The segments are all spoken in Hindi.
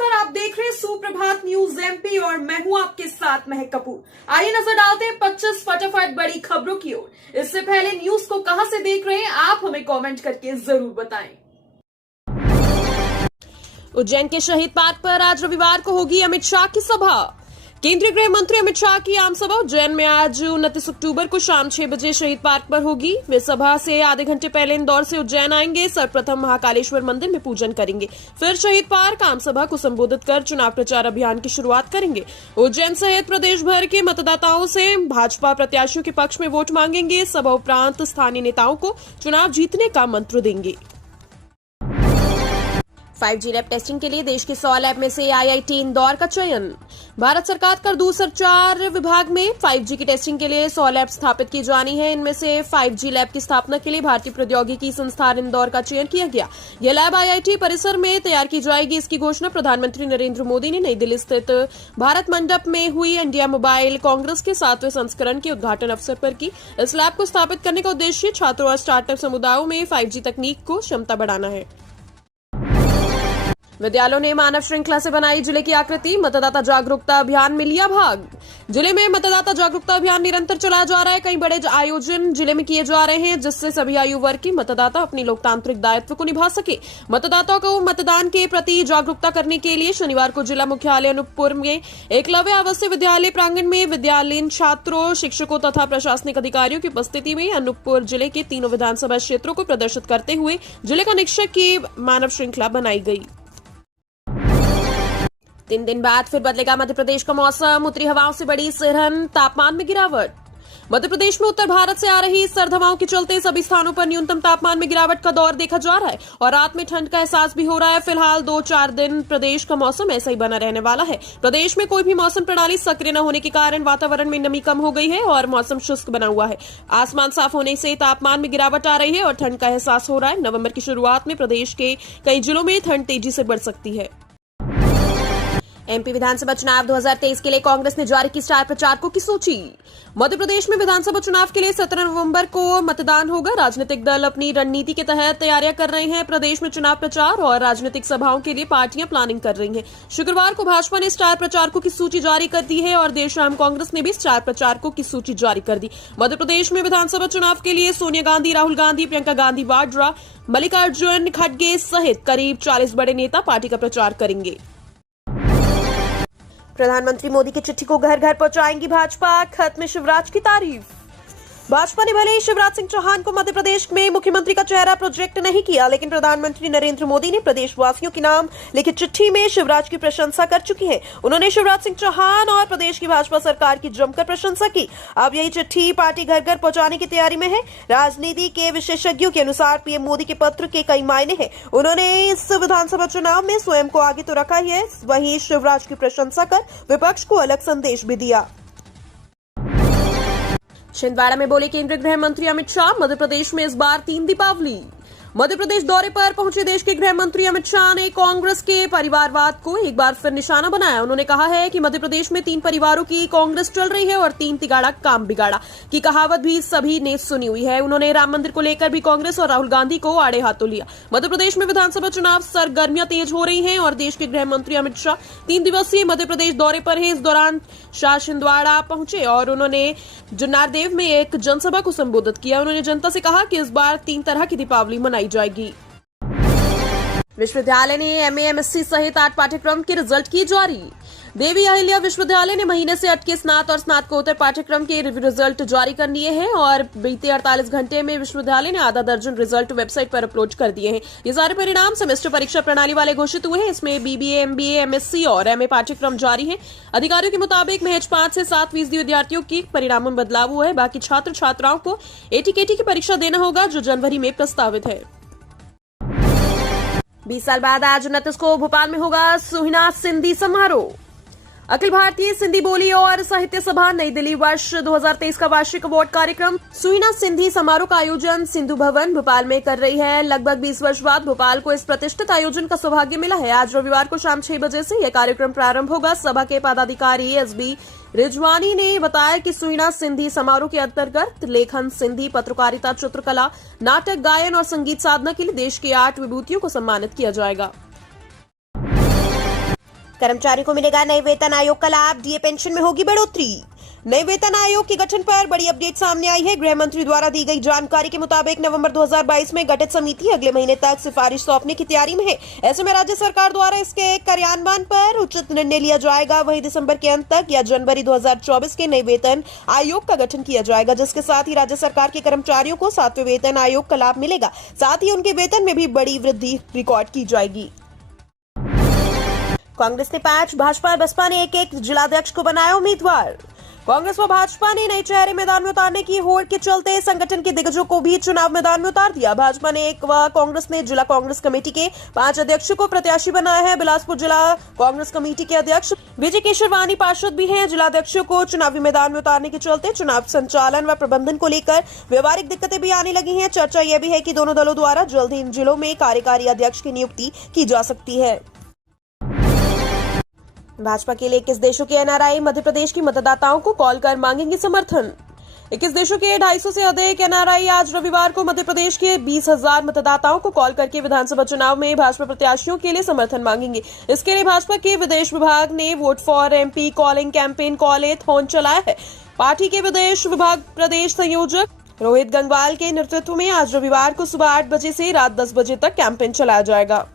नमस्कार, आप देख रहे हैं सुप्रभात न्यूज एमपी और मैं हूं आपके साथ महक कपूर। आइए नजर डालते हैं 25 फटाफट बड़ी खबरों की ओर। इससे पहले न्यूज को कहां से देख रहे हैं आप हमें कमेंट करके जरूर बताएं। उज्जैन के शहीद पार्क पर आज रविवार को होगी अमित शाह की सभा। केंद्रीय गृह मंत्री अमित शाह की आम सभा उज्जैन में आज 29 अक्टूबर को शाम 6 बजे शहीद पार्क पर होगी। वे सभा से आधे घंटे पहले इंदौर से उज्जैन आएंगे, सर्वप्रथम महाकालेश्वर मंदिर में पूजन करेंगे, फिर शहीद पार्क आम सभा को संबोधित कर चुनाव प्रचार अभियान की शुरुआत करेंगे। उज्जैन सहित प्रदेश भर के मतदाताओं से भाजपा प्रत्याशियों के पक्ष में वोट मांगेंगे। सभा उपरांत स्थानीय नेताओं को चुनाव जीतने का मंत्र देंगे। 5G लैब टेस्टिंग के लिए देश के 100 लैब में से IIT इंदौर का चयन। भारत सरकार का दूरसंचार विभाग में 5G की टेस्टिंग के लिए 100 लैब स्थापित की जानी है। इनमें से 5G लैब की स्थापना के लिए भारतीय प्रौद्योगिकी संस्थान इंदौर का चयन किया गया। यह लैब IIT परिसर में तैयार की जाएगी। इसकी घोषणा प्रधानमंत्री नरेंद्र मोदी ने नई दिल्ली स्थित भारत मंडप में हुई इंडिया मोबाइल कांग्रेस के 7वें संस्करण के उद्घाटन अवसर पर की। इस लैब को स्थापित करने का उद्देश्य छात्रों और स्टार्टअप समुदायों में 5G तकनीक को क्षमता बढ़ाना है। विद्यालयों ने मानव श्रृंखला से बनाई जिले की आकृति। मतदाता जागरूकता अभियान में लिया भाग। जिले में मतदाता जागरूकता अभियान निरंतर चलाया जा रहा है। कई बड़े आयोजन जिले में किए जा रहे हैं, जिससे सभी आयु वर्ग के मतदाता अपनी लोकतांत्रिक दायित्व को निभा सके। मतदाताओं को मतदान के प्रति जागरूकता करने के लिए शनिवार को जिला मुख्यालय अनूपपुर में एकलव्य आवासीय विद्यालय प्रांगण में विद्यालयीन छात्रों, शिक्षकों तथा प्रशासनिक अधिकारियों की उपस्थिति में अनूपपुर जिले के तीनों विधानसभा क्षेत्रों को प्रदर्शित करते हुए जिले का निरीक्षक की मानव श्रृंखला बनाई गई। 3 दिन बाद फिर बदलेगा मध्य प्रदेश का मौसम। उत्तरी हवाओं से बड़ी सिरहन, तापमान में गिरावट। मध्य प्रदेश में उत्तर भारत से आ रही सर्द हवाओं के चलते सभी स्थानों पर न्यूनतम तापमान में गिरावट का दौर देखा जा रहा है और रात में ठंड का एहसास भी हो रहा है। फिलहाल 2-4 दिन प्रदेश का मौसम ऐसा ही बना रहने वाला है। प्रदेश में कोई भी मौसम प्रणाली सक्रिय न होने के कारण वातावरण में नमी कम हो गई है और मौसम शुष्क बना हुआ है। आसमान साफ होने से तापमान में गिरावट आ रही है और ठंड का एहसास हो रहा है। नवंबर की शुरुआत में प्रदेश के कई जिलों में ठंड तेजी से बढ़ सकती है। एमपी विधानसभा चुनाव 2023 के लिए कांग्रेस ने जारी की स्टार प्रचारकों की सूची। मध्य प्रदेश में विधानसभा चुनाव के लिए 17 नवंबर को मतदान होगा। राजनीतिक दल अपनी रणनीति के तहत तैयारियां कर रहे हैं। प्रदेश में चुनाव प्रचार और राजनीतिक सभाओं के लिए पार्टियां प्लानिंग कर रही हैं। शुक्रवार को भाजपा ने स्टार प्रचारकों की सूची जारी कर दी है और देर शाम कांग्रेस ने भी स्टार प्रचारकों की सूची जारी कर दी। मध्य प्रदेश में विधानसभा चुनाव के लिए सोनिया गांधी, राहुल गांधी, प्रियंका गांधी वाड्रा, मल्लिकार्जुन खड़गे सहित करीब 40 बड़े नेता पार्टी का प्रचार करेंगे। प्रधानमंत्री मोदी की चिट्ठी को घर घर पहुंचाएंगी भाजपा, खत में शिवराज की तारीफ। भाजपा ने भले ही शिवराज सिंह चौहान को मध्य प्रदेश में मुख्यमंत्री का चेहरा प्रोजेक्ट नहीं किया, लेकिन प्रधानमंत्री नरेंद्र मोदी ने प्रदेशवासियों के नाम लिखित चिट्ठी में शिवराज की प्रशंसा कर चुकी है। उन्होंने शिवराज सिंह चौहान और प्रदेश की भाजपा सरकार की जमकर प्रशंसा की। अब यही चिट्ठी पार्टी घर घर पहुंचाने की तैयारी में है। राजनीति के विशेषज्ञों के अनुसार पीएम मोदी के पत्र के कई मायने हैं। उन्होंने इस विधानसभा चुनाव में स्वयं को आगे तो रखा ही है, वहीं शिवराज की प्रशंसा कर विपक्ष को अलग संदेश भी दिया। छिंदवाड़ा में बोले केंद्रीय गृह मंत्री अमित शाह, मध्य प्रदेश में इस बार 3 दीपावली। मध्य प्रदेश दौरे पर पहुंचे देश के गृह मंत्री अमित शाह ने कांग्रेस के परिवारवाद को एक बार फिर निशाना बनाया। उन्होंने कहा है कि मध्य प्रदेश में 3 परिवारों की कांग्रेस चल रही है और 3 तिगाड़ा काम बिगाड़ा की कहावत भी सभी ने सुनी हुई है। उन्होंने राम मंदिर को लेकर भी कांग्रेस और राहुल गांधी को आड़े हाथों लिया। मध्य प्रदेश में विधानसभा चुनाव सरगर्मियां तेज हो रही है और देश के गृह मंत्री अमित शाह 3 दिवसीय मध्य प्रदेश दौरे पर है। इस दौरान शाह छिंदवाड़ा पहुंचे और उन्होंने जुन्नारदेव में एक जनसभा को संबोधित किया। उन्होंने जनता से कहा कि इस बार 3 तरह की दीपावली मनाई जाएगी। विश्वविद्यालय ने MA MSc सहित 8 पाठ्यक्रम के रिजल्ट की जारी। देवी अहिल्या विश्वविद्यालय ने महीने से अटके स्नात और स्नातकोत्तर पाठ्यक्रम के रिजल्ट जारी कर लिए हैं और बीते 48 घंटे में विश्वविद्यालय ने आधा दर्जन रिजल्ट वेबसाइट पर अपलोड कर दिए हैं। ये सारे परिणाम सेमेस्टर परीक्षा प्रणाली वाले घोषित हुए हैं। इसमें BBA, MBA, MSc और MA पाठ्यक्रम जारी हैं। अधिकारियों के मुताबिक महज 5 से 7% विद्यार्थियों की परिणामों में बदलाव हुआ है। बाकी छात्र छात्राओं को ATKT की परीक्षा देना होगा, जो जनवरी में प्रस्तावित है। 20 साल बाद आज 29 को भोपाल में होगा सुहिना सिंधी समारोह। अखिल भारतीय सिंधी बोली और साहित्य सभा नई दिल्ली वर्ष 2023 का वार्षिक अवार्ड कार्यक्रम सुहिना सिंधी समारोह का आयोजन सिंधु भवन भोपाल में कर रही है। लगभग 20 वर्ष बाद भोपाल को इस प्रतिष्ठित आयोजन का सौभाग्य मिला है। आज रविवार को शाम 6 बजे से यह कार्यक्रम प्रारंभ होगा। सभा के पदाधिकारी SB रिजवानी ने बताया कि सुहिना सिंधी समारोह के अंतर्गत लेखन, सिंधी, पत्रकारिता, चित्रकला, नाटक, गायन और संगीत साधना के लिए देश के 8 विभूतियों को सम्मानित किया जाएगा। कर्मचारियों को मिलेगा नए वेतन आयोग का लाभ, डीए पेंशन में होगी बढ़ोतरी। नए वेतन आयोग के गठन पर बड़ी अपडेट सामने आई है। गृह मंत्री द्वारा दी गई जानकारी के मुताबिक नवंबर 2022 में गठित समिति अगले महीने तक सिफारिश सौंपने की तैयारी में है। ऐसे में राज्य सरकार द्वारा इसके कार्यान्वयन पर उचित निर्णय लिया जाएगा। वहीं दिसंबर के अंत तक या जनवरी 2024 के नए वेतन आयोग का गठन किया जाएगा, जिसके साथ ही राज्य सरकार के कर्मचारियों को 7वें वेतन आयोग का लाभ मिलेगा। साथ ही उनके वेतन में भी बड़ी वृद्धि रिकॉर्ड की जाएगी। कांग्रेस ने 5, भाजपा और बसपा ने एक जिलाध्यक्ष को बनाया उम्मीदवार। कांग्रेस व भाजपा ने नए चेहरे मैदान में उतारने की होड़ के चलते संगठन के दिग्गजों को भी चुनाव मैदान में उतार दिया। भाजपा ने एक व कांग्रेस ने जिला कांग्रेस कमेटी के 5 अध्यक्षों को प्रत्याशी बनाया है। बिलासपुर जिला कांग्रेस कमेटी के अध्यक्ष विजय केशरवानी पार्षद भी हैं। जिलाध्यक्षों को चुनावी मैदान में उतारने के चलते चुनाव संचालन व प्रबंधन को लेकर व्यवहारिक दिक्कतें भी आने लगी हैं। चर्चा यह भी है कि दोनों दलों द्वारा जल्द ही इन जिलों में कार्यकारी अध्यक्ष की नियुक्ति की जा सकती है। भाजपा के लिए 21 देशों के एनआरआई मध्य प्रदेश की मतदाताओं को कॉल कर मांगेंगे समर्थन। 21 देशों के 250 से अधिक एनआरआई आज रविवार को मध्य प्रदेश के 20,000 मतदाताओं को कॉल करके विधानसभा चुनाव में भाजपा प्रत्याशियों के लिए समर्थन मांगेंगे। इसके लिए भाजपा के विदेश विभाग ने vote for MP calling campaign callathon चलाया है। पार्टी के विदेश विभाग प्रदेश संयोजक रोहित गंगवाल के नेतृत्व में आज रविवार को सुबह 8 बजे से रात 10 बजे तक कैंपेन चलाया जाएगा।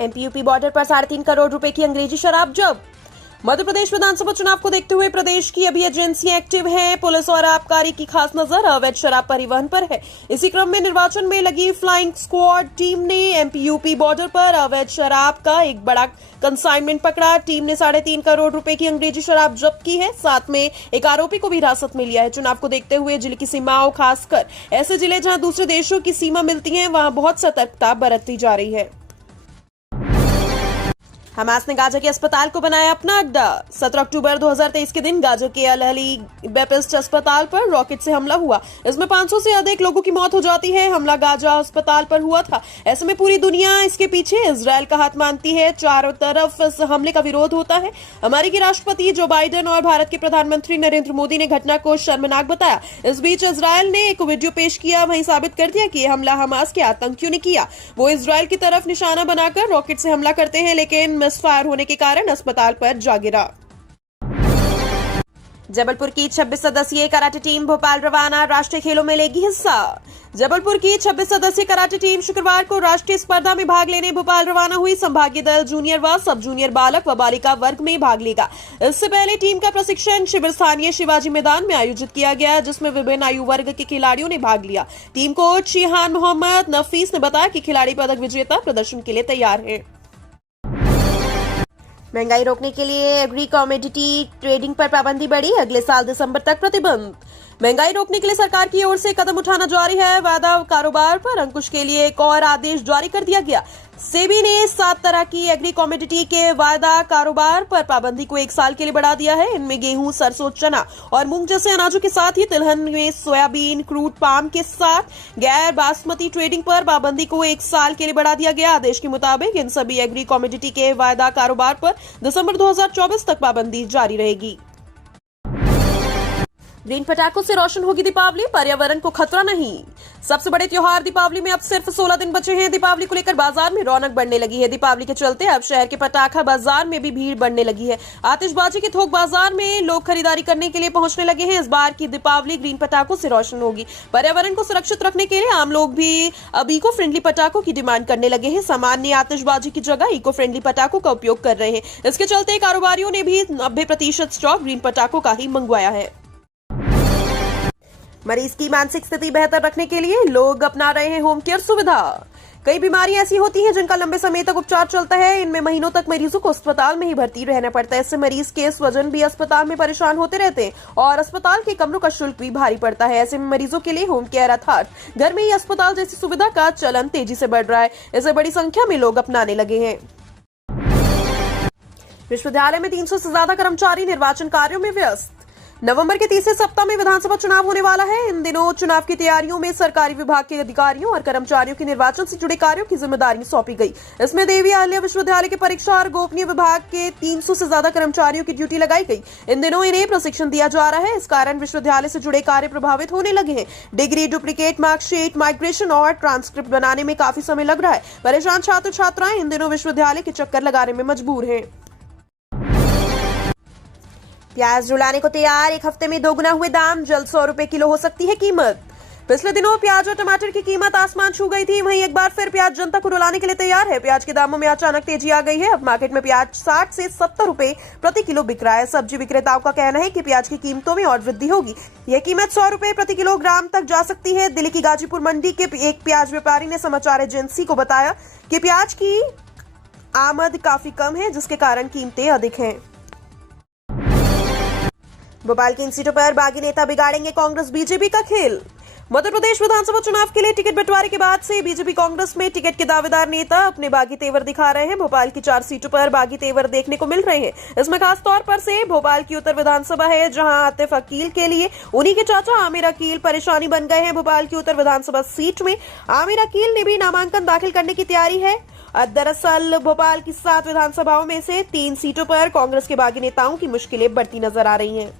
एमपी-यूपी बॉर्डर पर 3.5 करोड़ रुपए की अंग्रेजी शराब जब्त। मध्य प्रदेश विधानसभा चुनाव को देखते हुए प्रदेश की अभी एजेंसियां एक्टिव हैं। पुलिस और आबकारी की खास नजर अवैध शराब परिवहन पर है। इसी क्रम में निर्वाचन में लगी फ्लाइंग स्क्वाड टीम ने एमपी-यूपी बॉर्डर पर अवैध शराब का एक बड़ा कंसाइनमेंट पकड़ा। टीम ने 3.5 करोड़ रुपए की अंग्रेजी शराब जब्त की है। साथ में एक आरोपी को भी हिरासत में लिया है। चुनाव को देखते हुए जिले की सीमाओं, खासकर ऐसे जिले जहां दूसरे देशों की सीमा मिलती है, वहां बहुत सतर्कता बरती जा रही है। हमास ने गाजा के अस्पताल को बनाया अपना अड्डा। 17 अक्टूबर 2023 के दिन गाजा के अल अहली बैप्टिस्ट अस्पताल पर रॉकेट से हमला हुआ। इसमें 500 से अधिक लोगों की मौत हो जाती है। हमला गाजा अस्पताल पर हुआ था। ऐसे में पूरी दुनिया इसके पीछे इजरायल का हाथ मानती है। चारों तरफ इस हमले का विरोध होता है। अमेरिकी राष्ट्रपति जो बाइडेन और भारत के प्रधानमंत्री नरेंद्र मोदी ने घटना को शर्मनाक बताया। इस बीच इजरायल ने एक वीडियो पेश किया, वहीं साबित कर दिया कि यह हमला हमास के आतंकियों ने किया। वो इजरायल की तरफ निशाना बनाकर रॉकेट से हमला करते हैं, लेकिन मिसफायर होने के कारण अस्पताल पर जा गिरा। जबलपुर की 26 सदस्यीय कराटे टीम भोपाल रवाना, राष्ट्रीय खेलों में लेगी हिस्सा। जबलपुर की 26 सदस्यीय कराटे टीम शुक्रवार को राष्ट्रीय स्पर्धा में भाग लेने भोपाल रवाना हुई। संभागीय दल जूनियर व सब जूनियर बालक व बालिका वर्ग में भाग लेगा। इससे पहले टीम का प्रशिक्षण शिविर स्थानीय शिवाजी मैदान में आयोजित किया गया, जिसमें विभिन्न आयु वर्ग के खिलाड़ियों ने भाग लिया। टीम कोच शिहान मोहम्मद नफीस ने बताया कि खिलाड़ी पदक विजेता प्रदर्शन के लिए तैयार है। महंगाई रोकने के लिए एग्री कमोडिटी ट्रेडिंग पर पाबंदी बढ़ी, अगले साल दिसंबर तक प्रतिबंध। महंगाई रोकने के लिए सरकार की ओर से कदम उठाना जारी है। वायदा कारोबार पर अंकुश के लिए एक और आदेश जारी कर दिया गया। सेबी ने 7 तरह की एग्री कमोडिटी के वायदा कारोबार पर पाबंदी को 1 साल के लिए बढ़ा दिया है। इनमें गेहूं, सरसों, चना और मूंग जैसे अनाजों के साथ ही तिलहन में सोयाबीन, क्रूड पाम के साथ गैर बासमती ट्रेडिंग पर पाबंदी को 1 साल के लिए बढ़ा दिया गया। आदेश के मुताबिक इन सभी एग्री कमोडिटी के वायदा कारोबार पर दिसंबर 2024 तक पाबंदी जारी रहेगी। ग्रीन पटाखों से रोशन होगी दीपावली, पर्यावरण को खतरा नहीं। सबसे बड़े त्योहार दीपावली में अब सिर्फ 16 दिन बचे हैं। दीपावली को लेकर बाजार में रौनक बढ़ने लगी है। दीपावली के चलते अब शहर के पटाखा बाजार में भी भीड़ बढ़ने लगी है। आतिशबाजी के थोक बाजार में लोग खरीदारी करने के लिए पहुंचने लगे हैं। इस बार की दीपावली ग्रीन पटाखों से रोशन होगी। पर्यावरण को सुरक्षित रखने के लिए आम लोग भी अब इको फ्रेंडली पटाखों की डिमांड करने लगे हैं। सामान्य आतिशबाजी की जगह इको फ्रेंडली पटाखों का उपयोग कर रहे हैं। इसके चलते कारोबारियों ने भी 90% स्टॉक ग्रीन पटाखों का ही मंगवाया है। मरीज की मानसिक स्थिति बेहतर रखने के लिए लोग अपना रहे हैं होम केयर सुविधा। कई बीमारियां ऐसी होती हैं जिनका लंबे समय तक उपचार चलता है। इनमें महीनों तक मरीजों को अस्पताल में ही भर्ती रहना पड़ता है। इससे मरीज के स्वजन भी अस्पताल में परेशान होते रहते हैं और अस्पताल के कमरों का शुल्क भी भारी पड़ता है। ऐसे में मरीजों के लिए होम केयर अर्थात घर में ही अस्पताल जैसी सुविधा का चलन तेजी से बढ़ रहा है। इसे बड़ी संख्या में लोग अपनाने लगे हैं। विश्वविद्यालय में 300 से ज्यादा कर्मचारी निर्वाचन कार्यों में व्यस्त। नवंबर के तीसरे सप्ताह में विधानसभा चुनाव होने वाला है। इन दिनों चुनाव की तैयारियों में सरकारी विभाग के अधिकारियों और कर्मचारियों की निर्वाचन से जुड़े कार्यों की जिम्मेदारी सौंपी गई। इसमें देवी अहिल्या विश्वविद्यालय के परीक्षा और गोपनीय विभाग के 300 से ज्यादा कर्मचारियों की ड्यूटी लगाई गई। इन दिनों इन्हें प्रशिक्षण दिया जा रहा है। इस कारण विश्वविद्यालय से जुड़े कार्य प्रभावित होने लगे हैं। डिग्री, डुप्लीकेट मार्कशीट, माइग्रेशन और ट्रांसक्रिप्ट बनाने में काफी समय लग रहा है। परेशान छात्र छात्राएं इन दिनों विश्वविद्यालय के चक्कर लगाने में मजबूर हैं। प्याज रुलाने को तैयार, एक हफ्ते में दोगुना हुए दाम, जल्द 100 रुपए किलो हो सकती है कीमत। पिछले दिनों प्याज और टमाटर की कीमत आसमान छू गई थी। वहीं एक बार फिर प्याज जनता को रुलाने के लिए तैयार है। प्याज के दामों में अचानक तेजी आ गई है। अब मार्केट में प्याज 60 से 70 रुपए प्रति किलो बिक रहा है। सब्जी विक्रेताओं का कहना है कि प्याज की कीमतों में और वृद्धि होगी। यह कीमत 100 रुपए प्रति किलोग्राम तक जा सकती है। दिल्ली की गाजीपुर मंडी के एक प्याज व्यापारी ने समाचार एजेंसी को बताया कि प्याज की आमद काफी कम है, जिसके कारण कीमतें अधिक हैं। भोपाल की इन सीटों पर बागी नेता बिगाड़ेंगे कांग्रेस बीजेपी का खेल। मध्य प्रदेश विधानसभा चुनाव के लिए टिकट बंटवारे के बाद से बीजेपी कांग्रेस में टिकट के दावेदार नेता अपने बागी तेवर दिखा रहे हैं। भोपाल की 4 सीटों पर बागी तेवर देखने को मिल रहे हैं। इसमें खास तौर पर से भोपाल की उत्तर विधानसभा है, जहां आतिफ अकील के लिए उन्हीं के चाचा आमिर अकील परेशानी बन गए हैं। भोपाल की उत्तर विधानसभा सीट में आमिर अकील ने भी नामांकन दाखिल करने की तैयारी है। दरअसल भोपाल की 7 विधानसभाओं में से 3 सीटों पर कांग्रेस के बागी नेताओं की मुश्किलें बढ़ती नजर आ रही हैं।